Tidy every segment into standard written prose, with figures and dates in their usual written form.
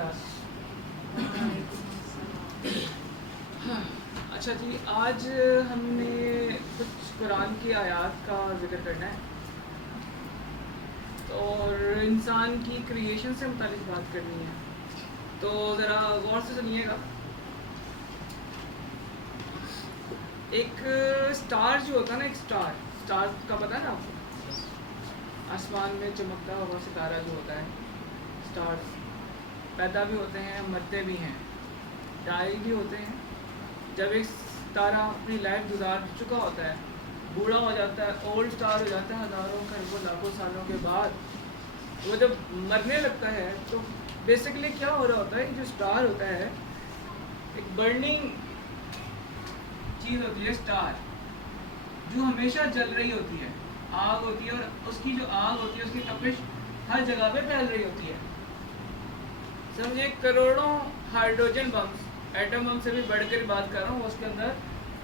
Class. अच्छा जी, आज हमने कुछ कुरान की आयत का जिक्र करना है और इंसान की क्रिएशन से मुतालिक बात करनी है, तो ज़रा गौर से सुनिएगा। एक स्टार जो होता है ना, एक स्टार का पता है ना आपको? आसमान में चमकता हुआ सितारा जो होता है, स्टार्स पैदा भी होते हैं, मरते भी हैं, डाई भी होते हैं। जब एक तारा अपनी लाइफ गुजार चुका होता है, बूढ़ा हो जाता है, ओल्ड स्टार हो जाता है, हज़ारों खरबों लाखों सालों के बाद वो जब मरने लगता है, तो बेसिकली क्या हो रहा होता है, जो स्टार होता है एक बर्निंग चीज़ होती है, स्टार जो हमेशा जल रही होती है, आग होती है, और उसकी जो आग होती है उसकी तपिश हर जगह पे फैल रही होती है। समझिए करोड़ों हाइड्रोजन बम्स, एटम बम से भी बढ़कर बात कर रहा हूँ, उसके अंदर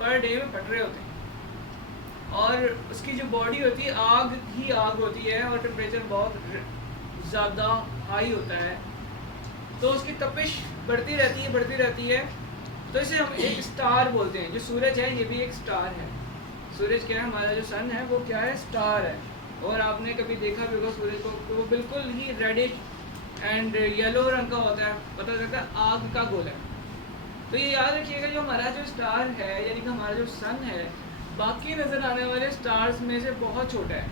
पर डे में फट रहे होते हैं, और उसकी जो बॉडी होती है आग ही आग होती है, और टेम्परेचर बहुत ज़्यादा हाई होता है, तो उसकी तपिश बढ़ती रहती है। तो इसे हम एक स्टार बोलते हैं। जो सूरज है ये भी एक स्टार है। सूरज क्या है, हमारा जो सन है वो क्या है, स्टार है। और आपने कभी देखा भी होगा सूरज को, तो वो बिल्कुल ही रेडिश एंड येलो रंग का होता है, पता चलता है आग का गोला है। तो ये याद रखिएगा, जो हमारा जो स्टार है यानी कि हमारा जो सन है, बाकी नज़र आने वाले स्टार्स में से बहुत छोटा है।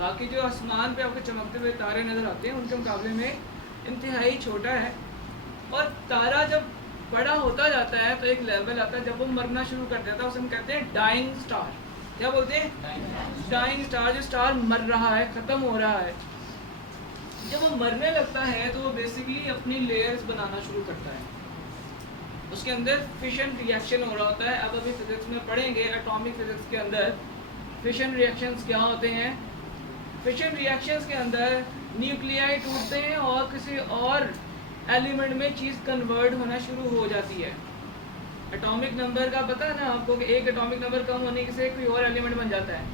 बाकी जो आसमान पे आपको चमकते हुए तारे नज़र आते हैं उनके मुकाबले में इंतहाई छोटा है। और तारा जब बड़ा होता जाता है तो एक लेवल आता है जब वो मरना शुरू कर देता है, उसे हम कहते हैं डाइंग स्टार। क्या बोलते हैं? Dying star. जो स्टार मर रहा है, ख़त्म हो रहा है, जब वो मरने लगता है तो वो बेसिकली अपनी लेयर्स बनाना शुरू करता है। उसके अंदर फिशन रिएक्शन हो रहा होता है। अब अभी फिजिक्स में पढ़ेंगे, एटॉमिक फिजिक्स के अंदर फिशन रिएक्शंस क्या होते हैं। फिशन रिएक्शंस के अंदर न्यूक्लियाई टूटते हैं और किसी और एलिमेंट में चीज़ कन्वर्ट होना शुरू हो जाती है। एटॉमिक नंबर का पता है ना आपको कि एक एटॉमिक नंबर कम होने से कोई और एलिमेंट बन जाता है।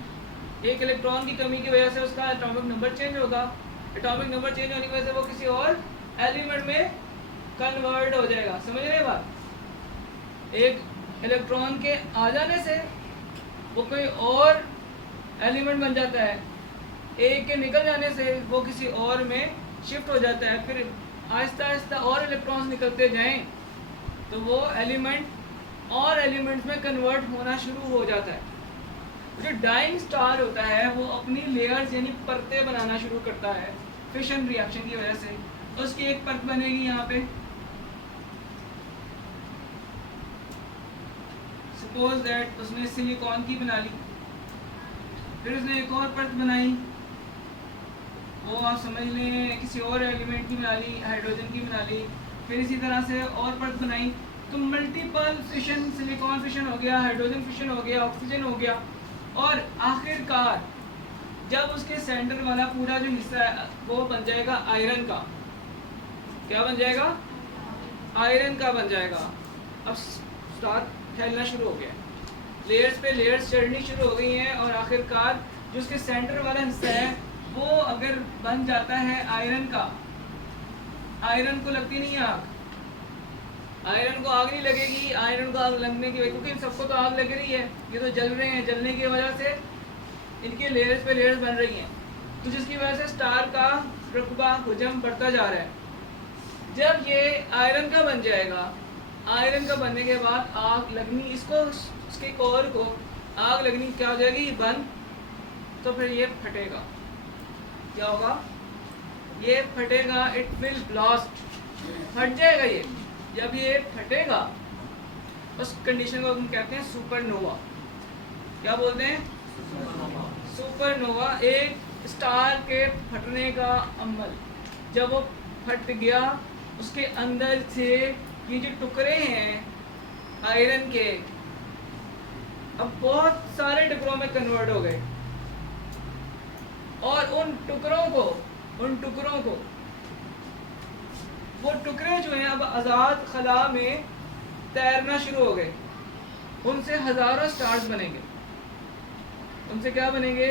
एक इलेक्ट्रॉन की कमी की वजह से उसका एटॉमिक नंबर चेंज होगा। एटॉमिक नंबर चेंज होने की वजह से वो किसी और एलिमेंट में कन्वर्ट हो जाएगा। समझ रहे हैं बात? एक इलेक्ट्रॉन के आ जाने से वो कोई और एलिमेंट बन जाता है, एक के निकल जाने से वो किसी और में शिफ्ट हो जाता है। फिर आहिस्ता आहिस्ता और इलेक्ट्रॉन्स निकलते जाएं तो वो एलिमेंट और एलिमेंट्स में कन्वर्ट होना शुरू हो जाता है। जो डाइंग स्टार होता है वो अपनी लेयर्स यानी परतें बनाना शुरू करता है फिशन रिएक्शन की वजह से। उसकी एक परत बनेगी यहाँ पे, सपोज दैट उसने सिलिकॉन की बना ली, फिर उसने एक और परत बनाई, वो आप समझ लें किसी और एलिमेंट की बना ली, हाइड्रोजन की बना ली, फिर इसी तरह से और परत बनाई, तो मल्टीपल फिशन, सिलिकॉन फिशन हो गया, हाइड्रोजन फिशन हो गया, ऑक्सीजन हो गया, और आखिरकार जब उसके सेंटर वाला पूरा जो हिस्सा है वो बन जाएगा आयरन का। क्या बन जाएगा? आयरन का बन जाएगा। अब स्टार फैलना शुरू हो गया, लेयर्स पे लेयर्स चढ़नी शुरू हो गई हैं, और आखिरकार जो उसके सेंटर वाला हिस्सा है वो अगर बन जाता है आयरन का। आयरन को लगती नहीं आग, आयरन को आग नहीं लगेगी। आयरन को आग लगने की वजह, क्योंकि सबको तो आग लग रही है, ये तो जल रहे हैं, जलने की वजह से इनके लेयर्स पे लेयर्स बन रही हैं, तो जिसकी वजह से स्टार का रुतबा हुजम बढ़ता जा रहा है। जब ये आयरन का बन जाएगा, आयरन का बनने के बाद आग लगनी, इसको उसके कोर को आग लगनी क्या हो जाएगी, बंद, तो फिर ये फटेगा। क्या होगा? ये फटेगा, इट विल ब्लास्ट, फट जाएगा ये। जब ये फटेगा उस कंडीशन को हम कहते हैं सुपरनोवा। क्या बोलते हैं? सुपरनोवा। एक स्टार के फटने का अमल, जब वो फट गया उसके अंदर से ये जो टुकड़े हैं आयरन के, अब बहुत सारे टुकड़ों में कन्वर्ट हो गए, और उन टुकड़ों को वो टुकड़े जो हैं अब आज़ाद खला में तैरना शुरू हो गए। उनसे हज़ारों स्टार्स बनेंगे। उनसे क्या बनेंगे?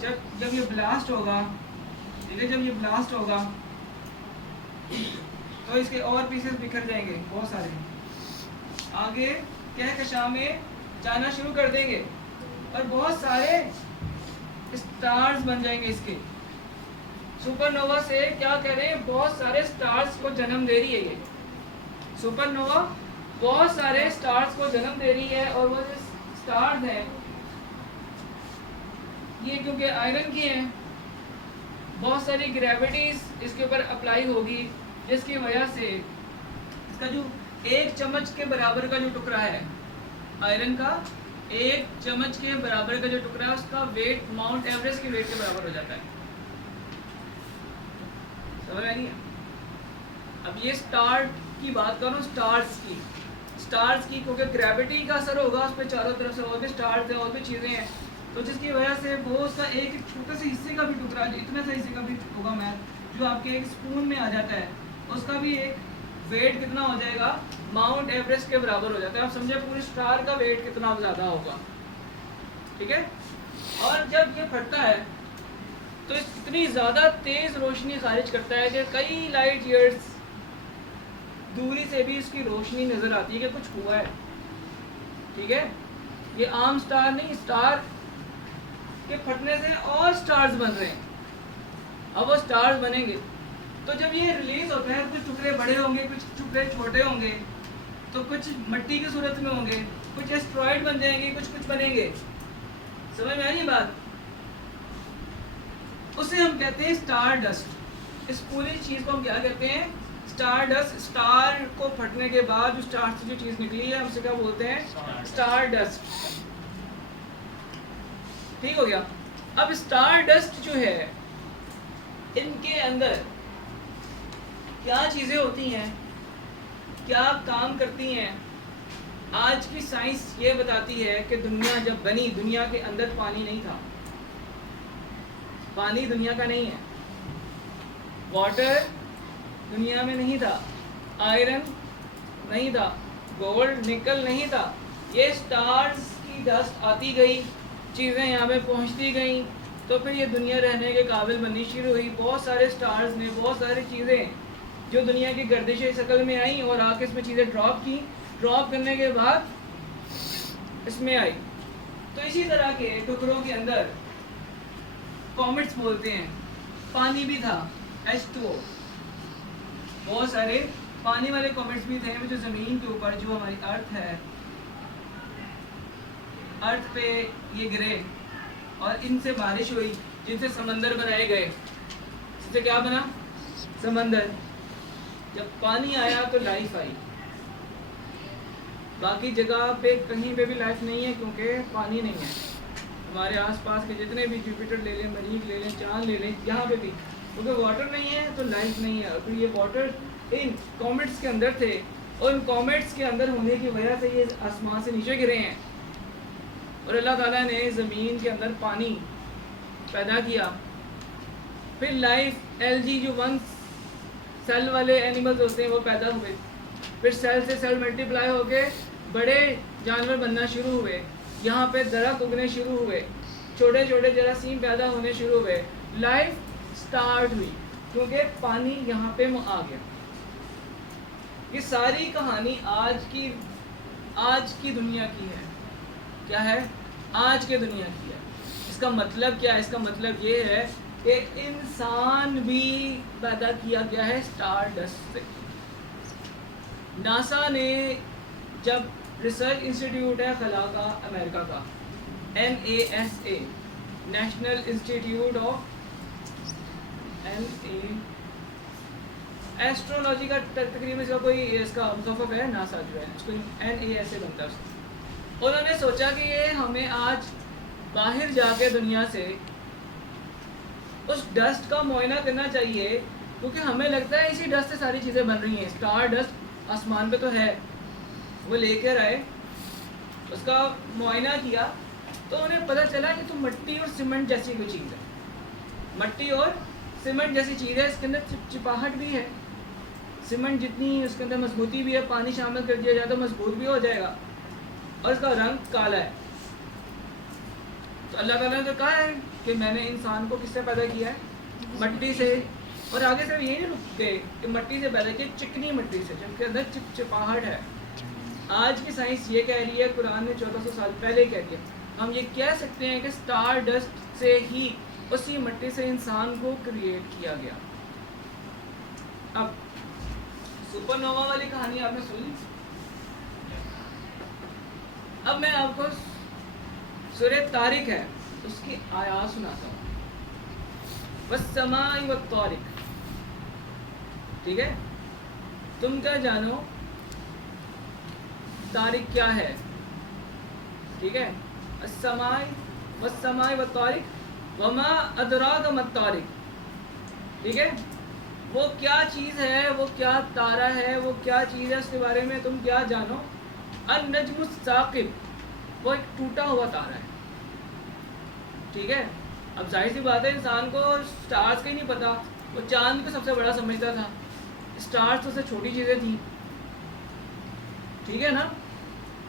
जब ये ब्लास्ट होगा, ठीक है, जब ये ब्लास्ट होगा तो इसके और पीसेस बिखर जाएंगे बहुत सारे। आगे कहकशां में जाना शुरू कर देंगे और बहुत सारे स्टार्स बन जाएंगे इसके। सुपरनोवा से क्या कह रहे हैं, बहुत सारे स्टार्स को जन्म दे रही है ये सुपरनोवा, बहुत सारे स्टार्स को जन्म दे रही है। और वो जो स्टार्स हैं ये क्योंकि आयरन की हैं, बहुत सारी ग्रेविटीज इसके ऊपर अप्लाई होगी, जिसकी वजह से इसका जो 1 चम्मच के बराबर का जो टुकड़ा है आयरन का, 1 चम्मच के बराबर का जो टुकड़ा है उसका वेट माउंट एवरेस्ट के वेट के बराबर हो जाता है। समझ आ रही है? अब ये स्टार की बात करूँ, स्टार्स की क्योंकि ग्रेविटी का असर होगा उस पर, चारों तरफ से और भी स्टार्स हैं और भी चीज़ें हैं, तो जिसकी वजह से वो उसका एक छोटे से हिस्से का भी टुकड़ा, इतने से हिस्से का भी होगा मैथ जो आपके एक स्पून में आ जाता है, उसका भी एक वेट कितना हो जाएगा, माउंट एवरेस्ट के बराबर हो जाता है। आप समझे पूरी स्टार का वेट कितना ज़्यादा होगा, ठीक है। और जब ये फटता है तो इतनी ज़्यादा तेज़ रोशनी खारिज करता है कि कई लाइट ईयर्स दूरी से भी इसकी रोशनी नज़र आती है कि कुछ हुआ है, ठीक है। ये आम स्टार नहीं, स्टार के फटने से और स्टार्स बन रहे हैं। अब वो स्टार्स बनेंगे तो जब ये रिलीज होता है कुछ टुकड़े बड़े होंगे, कुछ टुकड़े छोटे होंगे, तो कुछ मिट्टी की सूरत में होंगे, कुछ एस्ट्रॉइड बन जाएंगे, कुछ बनेंगे। समझ में आ रही बात? उसे हम कहते हैं स्टार डस्ट। इस पूरी चीज़ को हम क्या कहते हैं, स्टार डस्ट। स्टार को फटने के बाद जो स्टार से जो चीज़ निकली है हमसे क्या बोलते हैं, स्टार डस्ट। ठीक हो गया। अब स्टार डस्ट जो है, इनके अंदर क्या चीज़ें होती हैं, क्या काम करती हैं, आज की साइंस ये बताती है कि दुनिया जब बनी, दुनिया के अंदर पानी नहीं था, पानी दुनिया का नहीं है, वाटर दुनिया में नहीं था, आयरन नहीं था, गोल्ड निकल नहीं था। ये स्टार्स की डस्ट आती गई, चीज़ें यहाँ पे पहुँचती गई, तो फिर ये दुनिया रहने के काबिल बननी शुरू हुई। बहुत सारे स्टार्स ने बहुत सारी चीज़ें जो दुनिया की गर्दिश शक्ल में आई और आके इसमें चीज़ें ड्रॉप की, ड्रॉप करने के बाद इसमें आई। तो इसी तरह के टुकड़ों के अंदर कॉमेट्स बोलते हैं, पानी भी था, H2O, बहुत सारे पानी वाले कॉमेट्स भी थे जो ज़मीन के ऊपर, जो हमारी अर्थ है, अर्थ पे ये गिरे और इनसे बारिश हुई, जिनसे समंदर बनाए गए। इससे क्या बना, समंदर। जब पानी आया तो लाइफ आई, बाकी जगह पे कहीं पे भी लाइफ नहीं है क्योंकि पानी नहीं है। हमारे आसपास के जितने भी जुपिटर ले लें, मरीख ले लें, चांद ले लें, यहाँ पे भी क्योंकि वाटर नहीं है तो लाइफ नहीं है। और फिर ये वाटर इन कॉमेट्स के अंदर थे और इन कॉमेट्स के अंदर होने की वजह से ये आसमान से नीचे गिरे हैं और अल्लाह ताला ने ज़मीन के अंदर पानी पैदा किया। फिर लाइफ एलजी जो वन सेल वाले एनिमल्स होते हैं वो पैदा हुए, फिर सेल से सेल मल्टीप्लाई होके बड़े जानवर बनना शुरू हुए, यहाँ पे दरख्त उगने शुरू हुए, छोटे छोटे जरासीम पैदा होने शुरू हुए, लाइफ स्टार्ट हुई क्योंकि पानी यहाँ पे आ गया। ये सारी कहानी आज की दुनिया की है। क्या है? आज के दुनिया की है। इसका मतलब क्या है? इसका मतलब ये है कि इंसान भी पैदा किया गया है स्टार डस्ट से। नासा ने जब रिसर्च इंस्टीट्यूट है खला का अमेरिका का, NASA, national institute of astrology का तकरीबन इसका कोई इसका मुखफ़फ़ है, नासा जो है इसको NASA बनता है उसका। उन्होंने सोचा कि ये हमें आज बाहर जाके दुनिया से उस डस्ट का मुआयना करना चाहिए क्योंकि हमें लगता है इसी डस्ट से सारी चीज़ें बन रही हैं। स्टार डस्ट आसमान पे तो है, वो लेकर आए, उसका मुआयना किया तो उन्हें पता चला कि तो मिट्टी और सीमेंट जैसी कोई चीज़ है, मिट्टी और सीमेंट जैसी चीज़ है। इसके अंदर चिपचिपाहट भी है, सीमेंट जितनी उसके अंदर मजबूती भी है, पानी शामिल कर दिया जाए तो मजबूत भी हो जाएगा और इसका रंग काला है। तो अल्लाह ताला ने तो कहा है कि मैंने इंसान को किससे पैदा किया है? मिट्टी से। और आगे से यही नहीं रुकते कि मट्टी से पैदा किए, चिकनी मट्टी से जिनके अंदर चिपचिपाहट है। आज की साइंस ये कह रही है, कुरान ने 1400 साल पहले कह दिया, हम ये कह सकते हैं कि स्टार डस्ट से ही, उसी मिट्टी से इंसान को क्रिएट किया गया। अब सुपरनोवा वाली कहानी आपने सुन ली। अब मैं आपको सूरह तारिक है उसकी आयात सुनाता हूँ। वस्समाई वत्तारिक, ठीक है, तुम क्या जानो तारिक क्या है, ठीक है। अस्समाई वस्समाई वत्तारिक वमा अदराक मत्तारिक, ठीक है। वो क्या चीज़ है, वो क्या तारा है, वो क्या चीज़ है, उसके बारे में तुम क्या जानो। अन-नज्मुस साकिब, वो एक टूटा हुआ तारा है, ठीक है। अब जाहिर सी बात है, इंसान को स्टार्स का ही नहीं पता, वो चांद को सबसे बड़ा समझता था, स्टार्स तो उससे छोटी चीज़ें थी, ठीक है ना।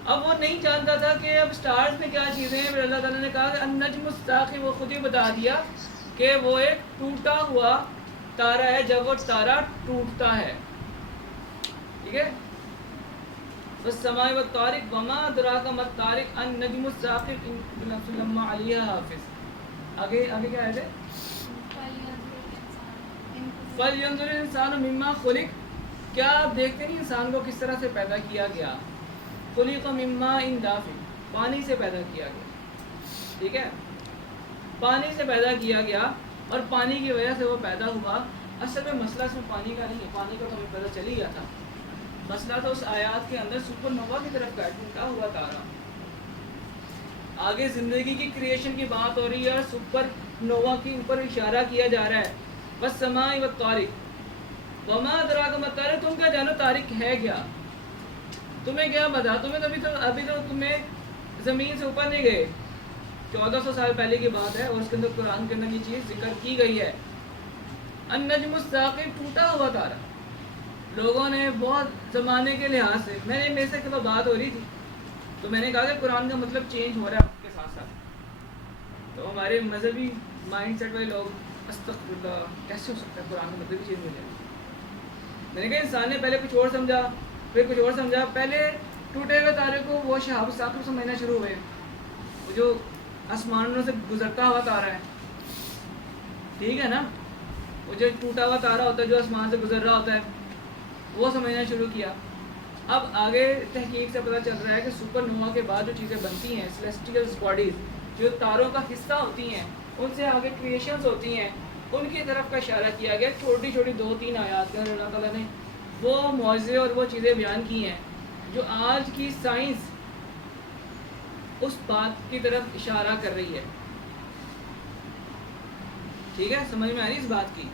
अब वो नहीं जानता था कि अब स्टार्स में क्या चीज़ें हैं। फिर अल्लाह ताला ने कहा कि अन-नज्मुस साकिब, वो खुद ही बता दिया कि वो एक टूटा हुआ तारा है, जब वो तारा टूटता है, ठीक है। वस्समाई वत्तारिक वमा अदराका मत्तारिक अन-नज्मुस साकिब इन नफ्सिल्लम्मा अलैहा हाफिज़। आगे आगे क्या है? फलयंजुर इंसान मिम्मा खुलिक, क्या आप देखते नहीं इंसान को किस तरह से पैदा किया गया। खुलिक मिम्मा इन दाफिक, पानी से पैदा किया गया, ठीक है। पानी से पैदा किया गया और पानी की वजह से वो पैदा हुआ। असल में मसला इसमें पानी का नहीं है, पानी का तो हमें पता चल ही गया था। मसला तो उस आयात के अंदर सुपरनोवा की तरफ का टूटा हुआ तारा। आगे ज़िंदगी की क्रिएशन की बात हो रही है और सुपरनोवा के ऊपर इशारा किया जा रहा है। बस समाई व तारिक वमा अदराका मत तारिक, तुम क्या जानो तारिक है क्या, तुम्हें क्या पता। तुम्हें अभी तो तुम्हें ज़मीन से ऊपर नहीं गए। 1400 साल पहले की बात है और उसके अंदर कुरान के अंदर ये चीज़ जिक्र की गई है। अन-नज्मुस साकिब, टूटा हुआ तारा। लोगों ने बहुत ज़माने के लिहाज से, मेरे से कब बात हो रही थी तो मैंने कहा कि कुरान का मतलब चेंज हो रहा है आपके साथ साथ। तो हमारे मजहबी माइंड सेट वाले लोग, अस्तगफिरुल्लाह, कैसे हो सकता है कुरान का मतलब भी चेंज हो जाए। मैंने कहा इंसान ने पहले कुछ और समझा, फिर कुछ और समझा। पहले टूटे हुए तारे को वो शहाब साकिब समझना शुरू हुए, वो जो आसमानों से गुजरता हुआ तारा है, ठीक है ना। वो जो टूटा हुआ तारा होता है जो आसमान से गुजर रहा होता है, वो समझना शुरू किया। अब आगे तहकीक से पता चल रहा है कि सुपरनोवा के बाद जो चीज़ें बनती हैं, सेलेस्टियल बॉडीज़ जो तारों का हिस्सा होती हैं, उनसे आगे क्रिएशंस होती हैं, उनकी तरफ का इशारा किया गया। छोटी छोटी 2-3 आयात के अंदर अल्लाह ताला ने वो मौज़े और वो चीज़ें बयान की हैं जो आज की साइंस उस बात की तरफ इशारा कर रही है, ठीक है। समझ में आ रही इस बात की।